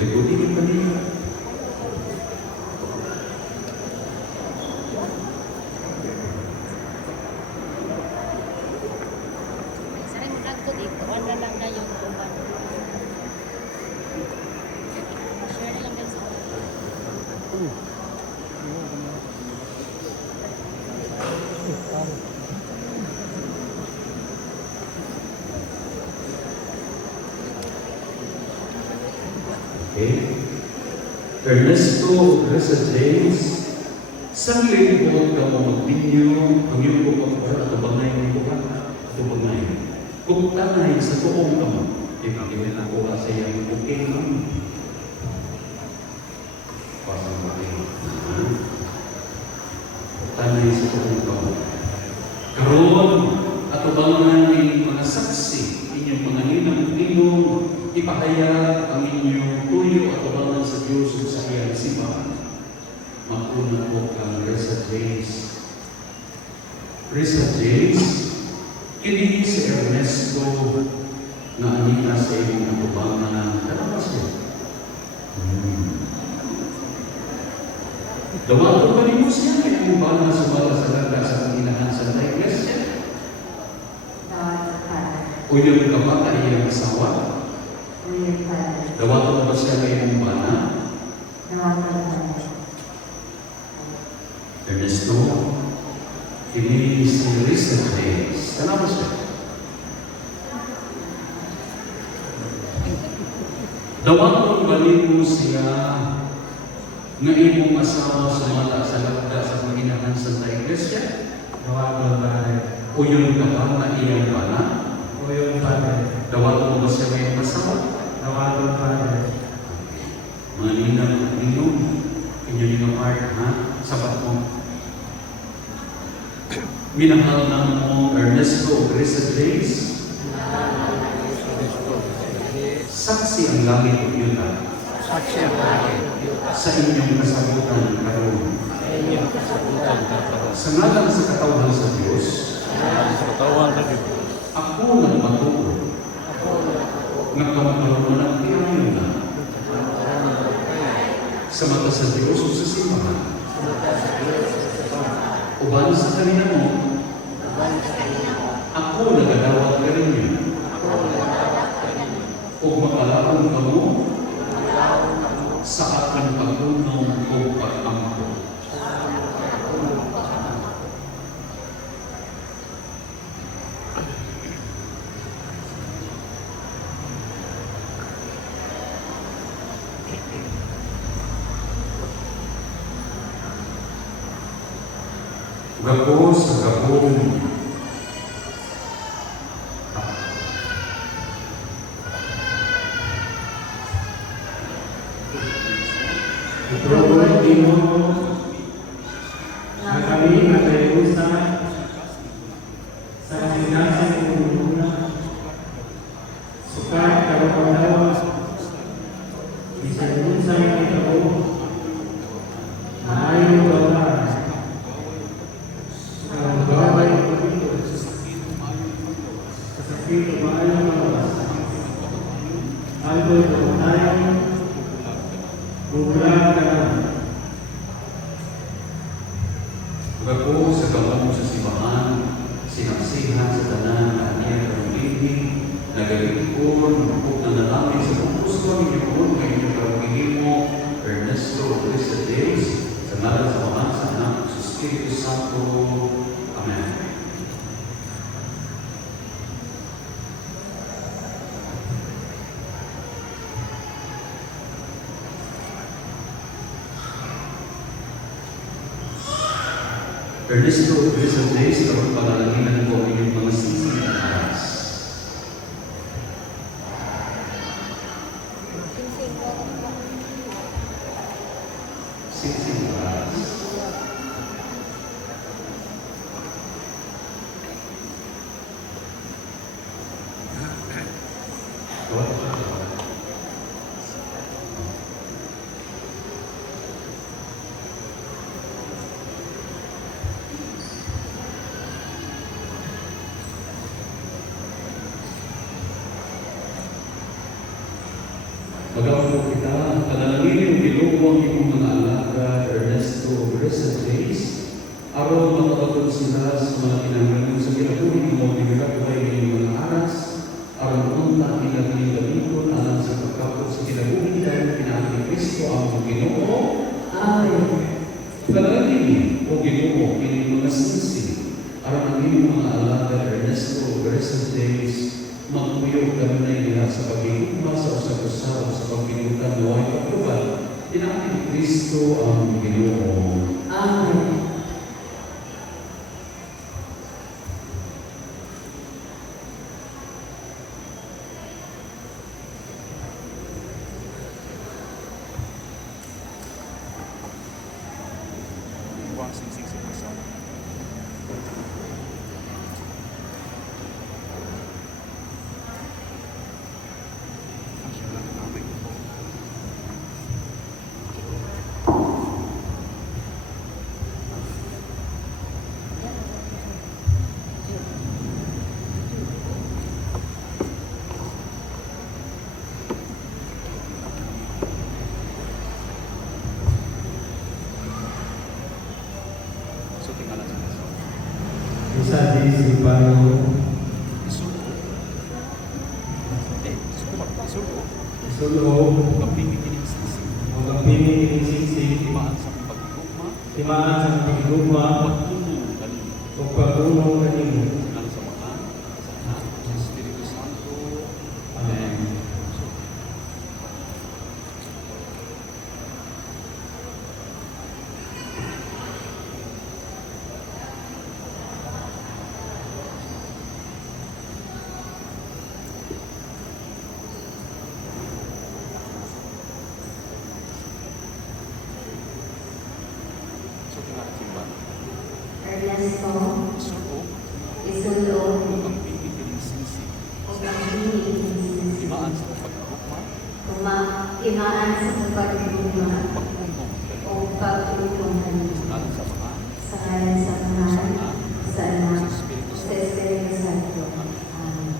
Ligutin yung kanila. Sering nagko dito, wala lang na yung uban. Share lang guys. Okay. Ernesto Reza James, sa lingkod ka mo magdinyo, ang iyong kupagpar at bangay ng kukat at bangay. Kung tanay sa tuong ka mo, ipagin na ko sa iyang bukeng ka mo. Pasang bangay. Kung tanay sa tuong ka mo. Karoon at bangay ng mga saksi, inyong mga hinang tinong, ipahayag ang inyong tuyo at ubangan sa Diyos sa iyang simbahan. Mauna po kang Reza James. Reza James, kini si Ernesto na anita sa iyong atubangan ng kalamas niya. Dawato pa rin mo siya kaya ang bala sa bala sa lagda sa panginahan sa iglesia. O yung kapata iyang asawa. Dawato mo ba siya ngayong bana? Ernesto, ini si Reza James. Kenapa siya? Dawato balik mo siya nga imong asawa sumala sa lagda sa panginahan sa iglesia? Dawato ba? O yung kapata iyang bana? Uyong Padre. Dawato mo ba siya ngayong asawa? Dawato Padre. Mga ninang at ninong, inyong mga part, ha? Sabat mo. Minahal na mo Ernesto Reza James. Saksi ang langit o yuta. Saksi ang langit. Sa inyong kasabutan karoon. Sa inyong kasabutan karoon. Sa ngalan sa katawhan sa Diyos. Sa katawan sa Diyos. Ako nagmatuo. Nagkamakaroon ng tiyayon na. Sa mata sa Diyos o sa simbahan. Uban sa kanina mo. Ako nagadawat ka rin yun. O makalaon ka mo sa aking pagtunong o pag-ampo. Gapo sa gapong Iprovod mo na kami nagayusa sa sinasang kumuluna sukat karoon bisan unsay ito maayo ba ang gaway ko dito sa sakit maayo malas alboy ko tayo bulan ka na. gapo sa gapong sa simbahan, sinapsihan sa tanan na niya karulini, nagalikon, o nanalangin sa puso ninyo kung kayo niyo karulini mo, Ernesto Reza James, sa ngalan sa Ama, sa Anak, sa Espiritu Santo. Amen. Ernesto Reza James, kapag panalangin po ang inyong mga sisi at aras. Sisi at aras. Magawa kita, panalangin yung ginuwang yung mga alaga, Ernesto Recent Days, aron makabatod sila sa mga kinanggaling sa kinabuhi mo, pinagkakabay ng mga aras, aron unta pinagling gamiton alang sa pagkapot sa kinabuhi dahil pinahal ni Kristo ang Ginoo. Amen. Panalangin o Ginoo, ini mga sinsi, aron ang inyong mga alaga, Ernesto Recent Days, magpuyog kanunay nila sa pag-iugma sa usap-usap sa pagpinutan na huwag pagkubal. Pinahal ni Kristo ang Ginoo. Amen. Isa di si Pano Isulo Ang pini singsing Timaan sa pagigugma O pagtunong kanimo. Amen. Ernesto, Isulo, o Timaan sa pagigugma Timaan sa pagigugma o pagtulong sa ngalan sa Anak, sa Espiritu Santo. Amen.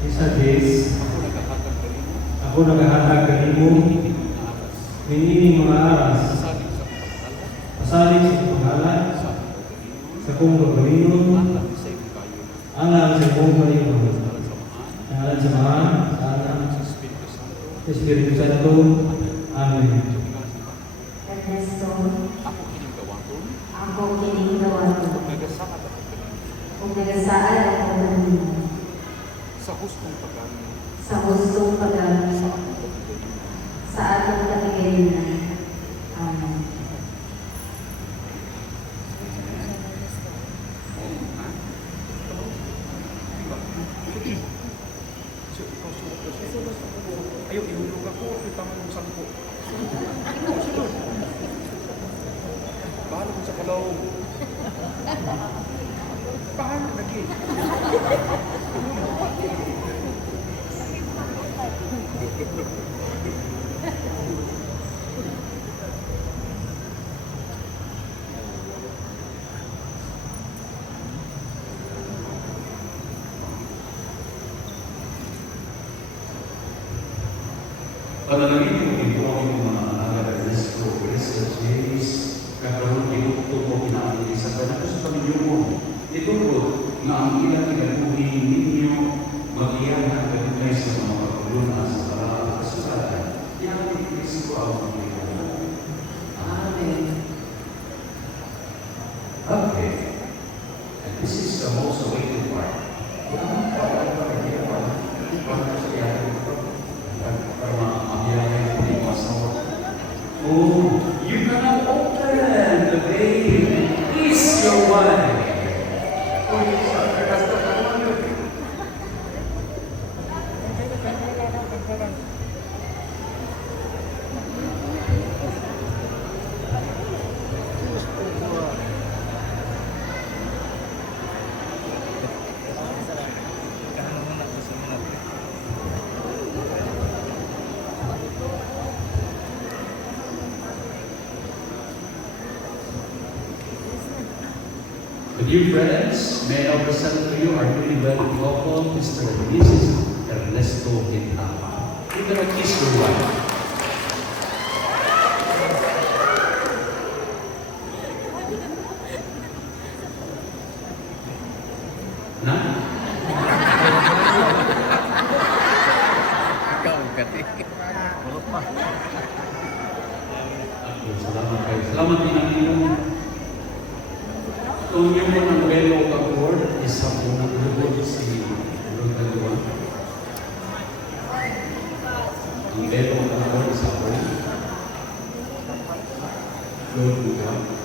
Isa dis Ako naghahatag kanimo Ninining mga aras Pasalig sa paghalan Sa kong gagawin Alang sa kong gagawin Alang sa mga Anak Espiritu Santo. Amen. Ernesto, Ako kining gawaton, ako kining gawaton. nagasaad ako Kung nagasaad ako kanina sa hustong pagkain sa hustong paggamit sa akong pagkain. sa atong katigayon. Amen. Ayaw, ihulog ako. Kita mo yung sangko. Bahala ko sa kalaw. Paano lagi? Panalangin mo ito ang mga alaga Ernesto Christmas Days, kakaroon inuto mo kinaali sa kanila sa pamilyo mo. Ito po na ang ilang kinabuhi ninyo magiyan ang kagunay sa mga pagkuluna sa para kasulatan. Yan ang Kristo ang pamilyo. Amen. Okay. And this is the most awaited part. Yan ang pagkakita ng ginawa. Pagkakasayaan ito. Oh, you cannot open the veil. Is your wife. Oh, yes, sir. That's the one. Dear friends, may I present to you our newly wedded couple, Mr. and Mrs. Ernesto Quintana. We're gonna kiss your wife. Na? Okay, salamat kayo. Salamat din ang inyong. Kung yung mga belo ka-board, isa po ng lubod si Lord Dalawa. Ang belo ka-board, isa po. Lord Dalawa.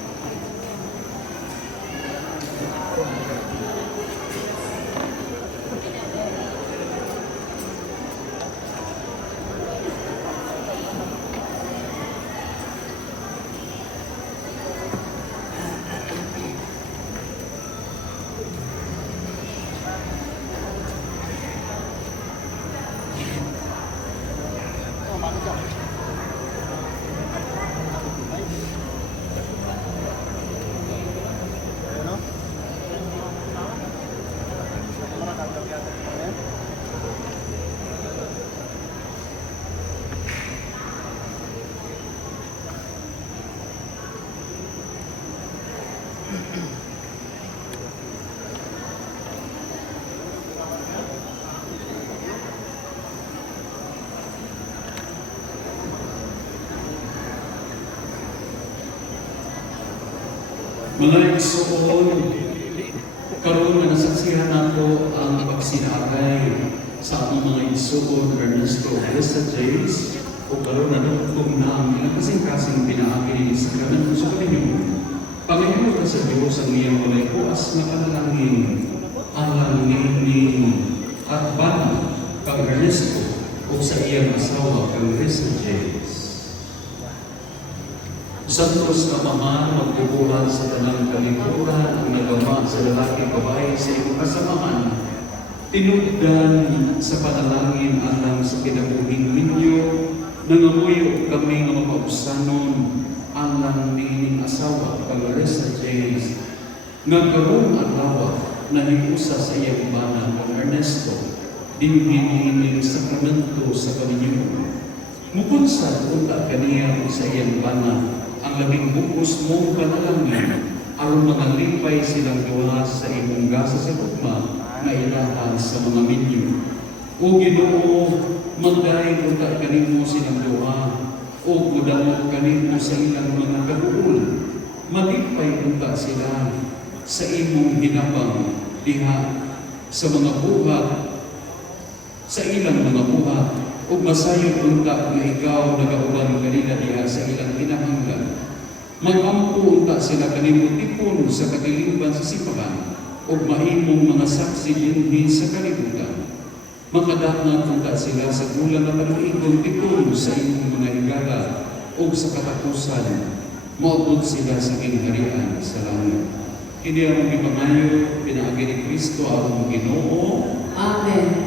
Mga igsoon, karon nga nasaksihan nato ang pagsinakay sa atong mga igsoon Ernesto Reza James o karon na nagtong na ang ilang kasing-kasing pinaagi sa sakramento sa Panginoon. Panginoon ka sa Diyos ang iyang walay puas na panalangin alang nining at bana kang Ernesto o sa iyang asawa kang Reza James. Santos na mahal magbubuhan sa tanang kalikuran ang nagama sa lalaki babae sa iyong kasamahan. Tinugdan sa panalangin alang sa kinabuhing ninyo, nangamuyo kami nga mapausanon alang nining asawa kang Reza James. Nagkaroon ang lawa na himusa sa iyang bana kang Ernesto, dinhinining sakramento sa Panginoon. Mupunsad unta kaniya sa iyang bana ang labing bukos mong panalangin aron mga lipay silang gawa sa imong gasa sa tugma nga ilahan sa mga minyo. O Ginoo, magdayon unta kanimo silang duha o mudamot kanimo sa ilang mga kabuol. Malipay unta sila sa imong hinabang diha sa mga buhat sa ilang mga buhat o masayon unta nga ikaw nagauban kanila diha sa ilang kinahanglan. Magampo unta sila kanimo tipon sa katiliban sa sipagan o mahimong mga saksi dinhi sa kalibutan. Makadatngat unta sila sa ulang na panuigong tipon sa imong mga higala o sa katapusan. Maabot sila sa kingharian sa langit. Hindi ang ipangayo, pinaagi ni Kristo ang Ginoo. Amen.